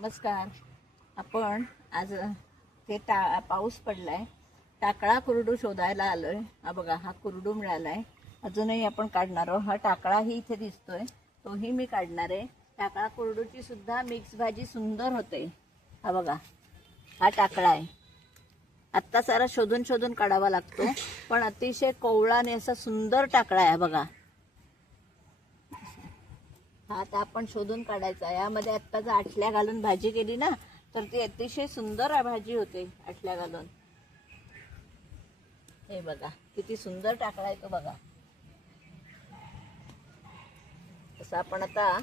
नमस्कार. आपण आज ते पाऊस पडलाय, टाकळा कुरडू शोधायला आलोय. हा बघा, हा कुरडू मिळालाय. अजूनही आपण काढणार आहोत. हा टाकळाही इथे दिसतोय, तोही मी काढणार आहे. टाकळा कुरडूची सुद्धा मिक्स भाजी सुंदर होते. हा बघा, हा टाकळा आहे. आत्ता सारा शोधून शोधून काढावा लागतो, पण अतिशय कोवळा आणि असा सुंदर टाकळा आहे. बघा, हा आता आपण शोधून काढायचा. यामध्ये आत्ता जर आठल्या घालून भाजी केली ना, तर ती अतिशय सुंदर भाजी होते आठल्या घालून. हे बघा, किती सुंदर टाकळा आहे तो. बघा, असं आपण आता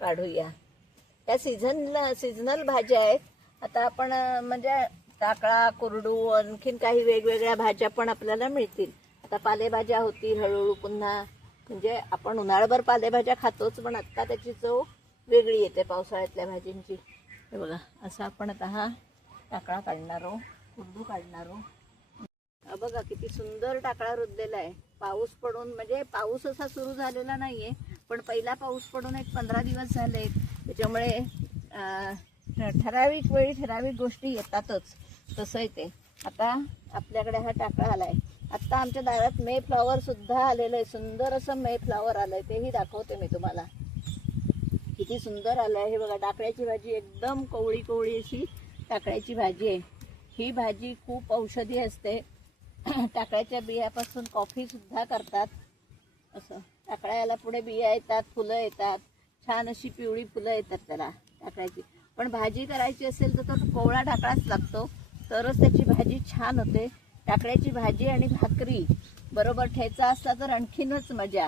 काढूया. त्या सीझनल भाज्या आहेत. आता आपण म्हणजे टाकळा, कुरडू, आणखीन काही वेगवेगळ्या भाज्या पण आपल्याला मिळतील. आता पालेभाज्या होतील हळूहळू पुन्हा. म्हणजे आपण उन्हाळभर पालेभाज्या खातोच, पण आत्ता त्याची चव वेगळी येते पावसाळ्यातल्या भाजींची. हे बघा, असं आपण आता हा टाकळा काढणार आहोत, कुरडू काढणार आहोत. बघा, किती सुंदर टाकळा रुजलेला आहे. पाऊस पडून, म्हणजे पाऊस असा सुरू झालेला नाहीये, पण पहिला पाऊस पडून एक 15 दिवस झाले. त्याच्यामुळे ठराविक वेळी ठराविक गोष्टी येतातच. तसं आहे ते. आता आपल्याकडे हा टाकळा आलाय. आता आमच्या दारात मे फ्लॉवर सुद्धा आलेलं आहे. सुंदर असं मे फ्लॉवर आलंय, तेही दाखवते मी तुम्हाला. किती सुंदर आलंय. हे बघा, टाकळ्याची भाजी एकदम कोवळी कोवळी अशी टाकळ्याची भाजी आहे. ही भाजी खूप औषधी असते. टाकळ्याच्या बियापासून कॉफी सुद्धा करतात. असं टाकळ्याला पुढे बिया येतात, फुलं येतात, छान अशी पिवळी फुलं येतात त्याला टाकळ्याची. पण भाजी करायची असेल तर तो कोवळा टाकळाच लागतो, तरच त्याची भाजी छान होते. टाकळ्याची भाजी आणि भाकरी बरोबर ठेचा असला तर आणखीनच मजा.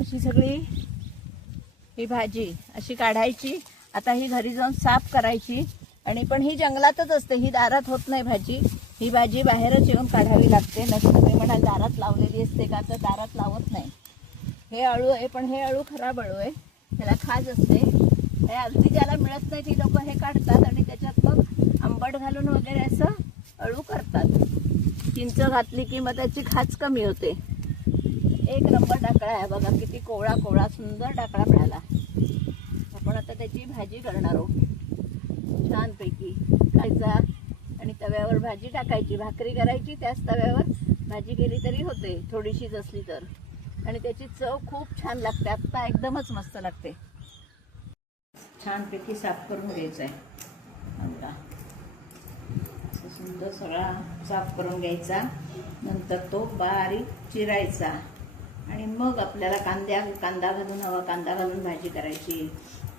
अशी सगळी ही भाजी अशी काढायची. आता ही घरी जाऊन साफ करायची. आणि पण ही जंगलातच असते, ही दारात होत नाही भाजी. ही भाजी बाहेरच येऊन काढावी लागते. नसतं तुम्ही म्हणाल दारात लावलेली असते का, तर दारात लावत नाही. हे अळू आहे, पण हे अळू खराब अळू आहे, त्याला खाज असते. हे अगदी ज्याला मिळत नाही ती लोक हे काढतात आणि त्याच्यात मग आंबट घालून वगैरे असं अळू करतात. चिंच घातली की मग त्याची खाज कमी होते. एक नंबर टाकळा आहे. बघा, किती कोवळा कोवळा सुंदर टाकळा मिळाला. आपण आता त्याची भाजी करणार आहोत. छानपैकी खायचा आणि तव्यावर भाजी टाकायची, भाकरी करायची, त्याच तव्यावर भाजी केली तरी होते, थोडीशीच असली तर. आणि त्याची चव खूप छान लागते. आत्ता एकदमच मस्त लागते. छानपैकी साफ करून घ्यायचं आहे. असं सुंदर सगळा साफ करून घ्यायचा. नंतर तो बारीक चिरायचा आणि मग आपल्याला कांदा घालून, हवा कांदा घालून भाजी करायची,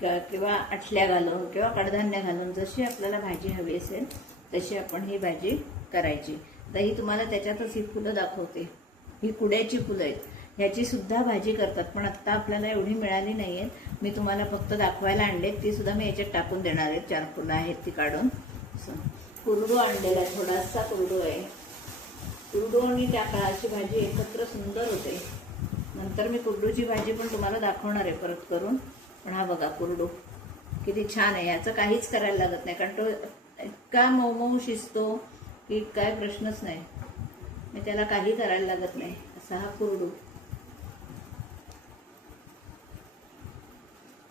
किंवा आठल्या घालून किंवा कडधान्य घालून, जशी आपल्याला भाजी हवी असेल तशी आपण ही भाजी करायची. तर ही तुम्हाला त्याच्यातच ही फुलं दाखवते. ही कुड्याची फुलं आहेत. ह्याची सुद्धा भाजी करतात, पण आत्ता आपल्याला एवढी मिळाली नाही आहेत. मी तुम्हाला फक्त दाखवायला आणलेत. ती सुद्धा मी याच्यात टाकून देणार आहे. 4 फुलं आहेत ती काढून. असं कुरडू आणलेला आहे, थोडासा कुरडू आहे. कुरडू आणि टाकळा अशी भाजी एकत्र सुंदर होते. नंतर मी कुरडूची भाजी पण तुम्हाला दाखवणार आहे परत करून. पण हा बघा, कुरडू किती छान आहे. याचं काहीच करायला लागत नाही, कारण तो इतका मऊ मऊ शिजतो की काय प्रश्नच नाही. मी त्याला काही करायला लागत नाही. असा हा कुरडू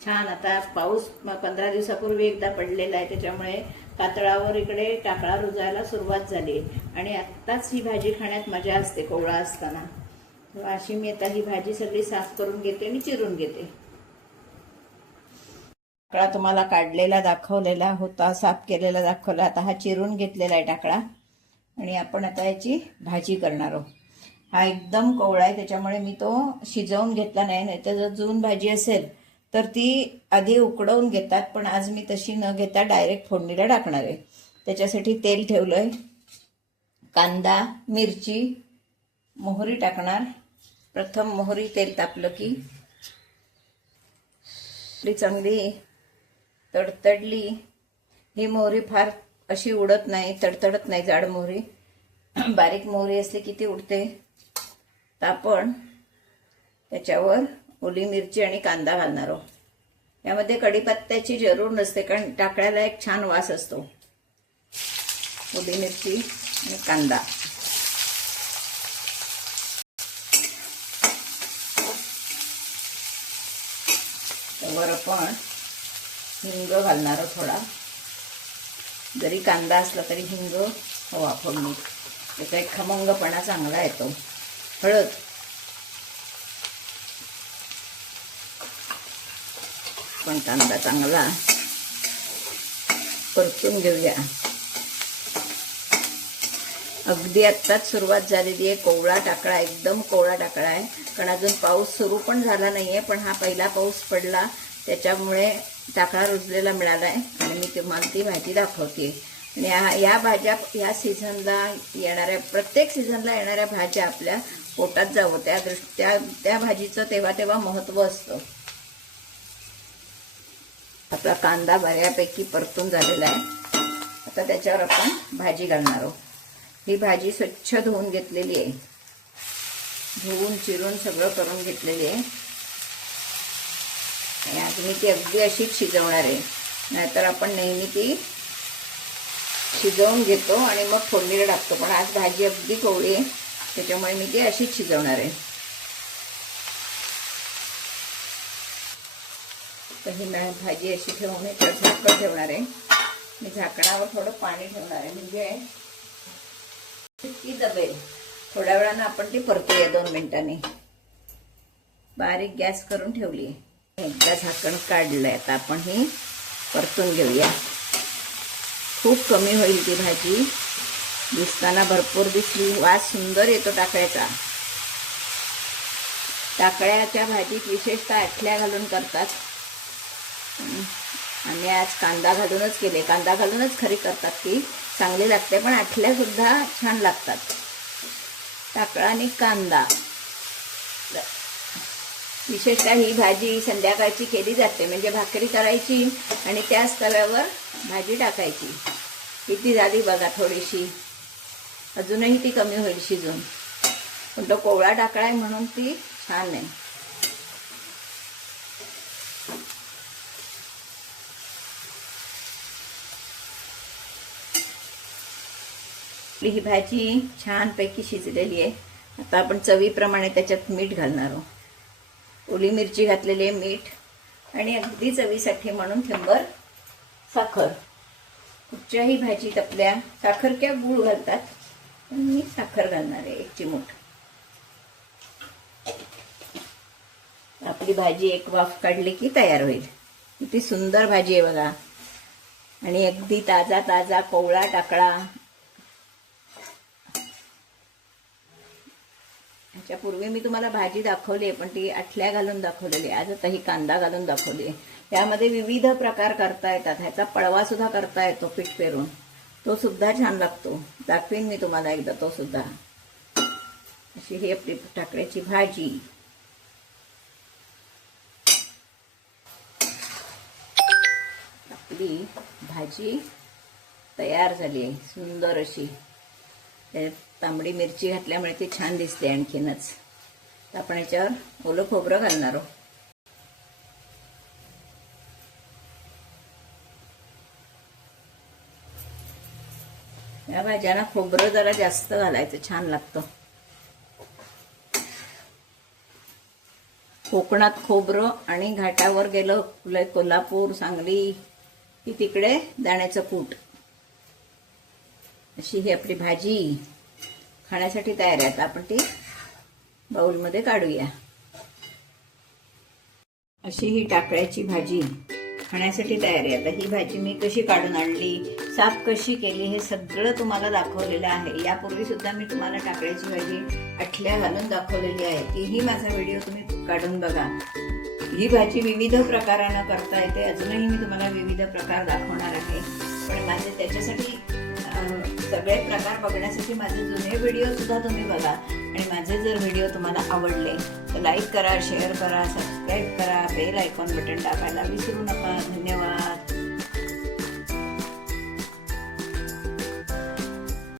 छान. आता पाऊस 15 दिवसापूर्वी एकदा पडलेला आहे, त्याच्यामुळे कातळावर इकडे टाकळा रुजायला सुरुवात झाली. आणि आत्ताच ही भाजी खाण्यात मजा असते कोवळा असताना. अशी मी आता ही भाजी सगळी साफ करून घेते आणि चिरून घेते. टाकळा तुम्हाला काढलेला दाखवलेला होता, साफ केलेला दाखवला. आता हा चिरून घेतलेला आहे टाकळा आणि आपण आता याची भाजी करणार आहोत. हा एकदम कोवळा आहे, त्याच्यामुळे मी तो शिजवून घेतला नाही. नाही तर जर जून भाजी असेल तर ती आधी उकडवून घेतात, पण आज मी तशी न घेता डायरेक्ट फोडणीला टाकणार आहे. त्याच्यासाठी तेल ठेवलंय. कांदा, मिरची, मोहरी टाकणार. प्रथम मोहरी, तेल तापलं की चांगली तडतडली. ही मोहरी फार अशी उडत नाही, तडतडत नाही. जाड मोहरी, बारीक मोहरी असली की ती उडते. तर आपण त्याच्यावर ओली मिरची आणि कांदा घालणार आहोत. यामध्ये कढीपत्त्याची जरूर नसते, कारण टाकळ्याला एक छान वास असतो. ओली मिरची आणि कांदा. त्यावर आपण हिंग घालणार थोडा, जरी कांदा असला तरी हिंग हवा फोडणीत, त्याचा एक खमंगपणा चांगला येतो. हळद, पण कांदा चांगला परतून घेऊया. अगदी आत्ताच सुरुवात झालेली आहे. कोवळा टाकळा, एकदम कोवळा टाकळा आहे, कारण अजून पाऊस सुरू पण झाला नाहीये. पण हा पहिला पाऊस पडला त्याच्यामुळे टाकळा रुजलेला मिळाला आहे आणि मी तुम्हाला ती भाजी दाखवते. आणि या भाज्या या सीझनला येणाऱ्या, प्रत्येक सीझनला येणाऱ्या भाज्या आपल्या पोटात जावं त्या भाजीचं तेव्हा महत्त्व असतं. आपला कांदा बऱ्यापैकी परतून झालेला आहे. आता त्याच्यावर आपण भाजी घालणार आहोत. ही भाजी स्वच्छ धुवून घेतलेली आहे, धुवून चिरून सगळं करून घेतलेली आहे. आणि आज मी ती अगदी अशीच शिजवणार आहे, नाहीतर आपण नेहमी ती शिजवून घेतो आणि मग फोडणीला टाकतो. पण आज भाजी अगदी कोवळी आहे, त्याच्यामुळे मी ती अशीच शिजवणार आहे. तर ही भाजी अशी ठेवून झाकण ठेवणार आहे. मी झाकणावर थोडं पाणी ठेवणार आहे, म्हणजे ती दबेल. थोड्या वेळानं आपण ती परतूया 2 मिनिटांनी. बारीक गॅस करून ठेवली. एकदा झाकण काढलंय, आता आपण ही परतून घेऊया. खूप कमी होईल ती भाजी, दिसताना भरपूर दिसली. वास सुंदर येतो टाकळ्याचा. टाकळ्याच्या भाजीत विशेषतः आठल्या घालून करतात, आणि आज कांदा घालूनच केले. कांदा घालूनच खरी करतात, ती चांगली लागते. पण आठल्या सुद्धा छान लागतात. टाकळा आणि कांदा, विशेषतः ही भाजी संध्याकाळची केली जाते. म्हणजे भाकरी करायची आणि त्याच तव्यावर भाजी टाकायची. किती झाली बघा, थोडीशी, अजूनही ती कमी होईल शिजून. पण तो कोवळा टाकळा आहे म्हणून ती छान आहे. ही भाजी छानपैकी शिजलेली आहे. आता आपण चवीप्रमाणे त्याच्यात मीठ घालणार आहोत. ओली मिरची घातलेली आहे, मीठ, आणि अगदी चवीसाठी म्हणून थेंबर साखर. कुठच्याही भाजीत आपल्या साखर किंवा गूळ घालतात, पण मी साखर घालणार आहे 1 चिमूट. आपली भाजी एक वाफ काढली की तयार होईल. किती सुंदर भाजी आहे बघा, आणि अगदी ताजा ताजा कोवळा टाकळा. ह्याच्यापूर्वी मी तुम्हाला भाजी दाखवली आहे, पण ती आठल्या घालून दाखवलेली आहे. आज आता ही कांदा घालून दाखवली आहे. यामध्ये विविध प्रकार करता येतात. ह्याचा पळवा सुद्धा करता येतो पीठ पेरून, तो सुद्धा छान लागतो. दाखवीन मी तुम्हाला एकदा तो सुद्धा. अशी ही आपली टाकळ्याची भाजी. आपली भाजी तयार झाली आहे, सुंदर अशी. तांबडी मिरची घातल्यामुळे ती छान दिसते आणखीनच. तर आपण याच्यावर ओलं खोबरं घालणार आहोत. या भाज्यांना खोबरं जरा जास्त घालायचं, छान लागतं. कोकणात खोबरं, आणि घाटावर गेलं कोल्हापूर, सांगली की तिकडे दाण्याचं कूट. अशी ही आपली भाजी खाण्यासाठी तयार आहे. आता आपण ती बाउलमध्ये काढूया. अशी ही टाकळ्याची भाजी खाण्यासाठी तयार आहे. आता ही भाजी मी कशी काढून आणली, साफ कशी केली, हे सगळं तुम्हाला दाखवलेलं आहे. यापूर्वी सुद्धा मी तुम्हाला टाकळ्याची भाजी आठल्या घालून दाखवलेली आहे. तीही माझा व्हिडिओ तुम्ही काढून बघा. ही भाजी विविध प्रकारानं करता येते. अजूनही मी तुम्हाला विविध प्रकार दाखवणार आहे. पण माझे त्याच्यासाठी सगळे प्रकार बघण्यासाठी माझे जुने व्हिडिओ सुद्धा तुम्ही बघा. आणि माझे जर व्हिडिओ तुम्हाला आवडले तर लाईक करा, शेअर करा, सबस्क्राईब करा, बेल आयकॉन बटन टाकायला विसरू नका. धन्यवाद.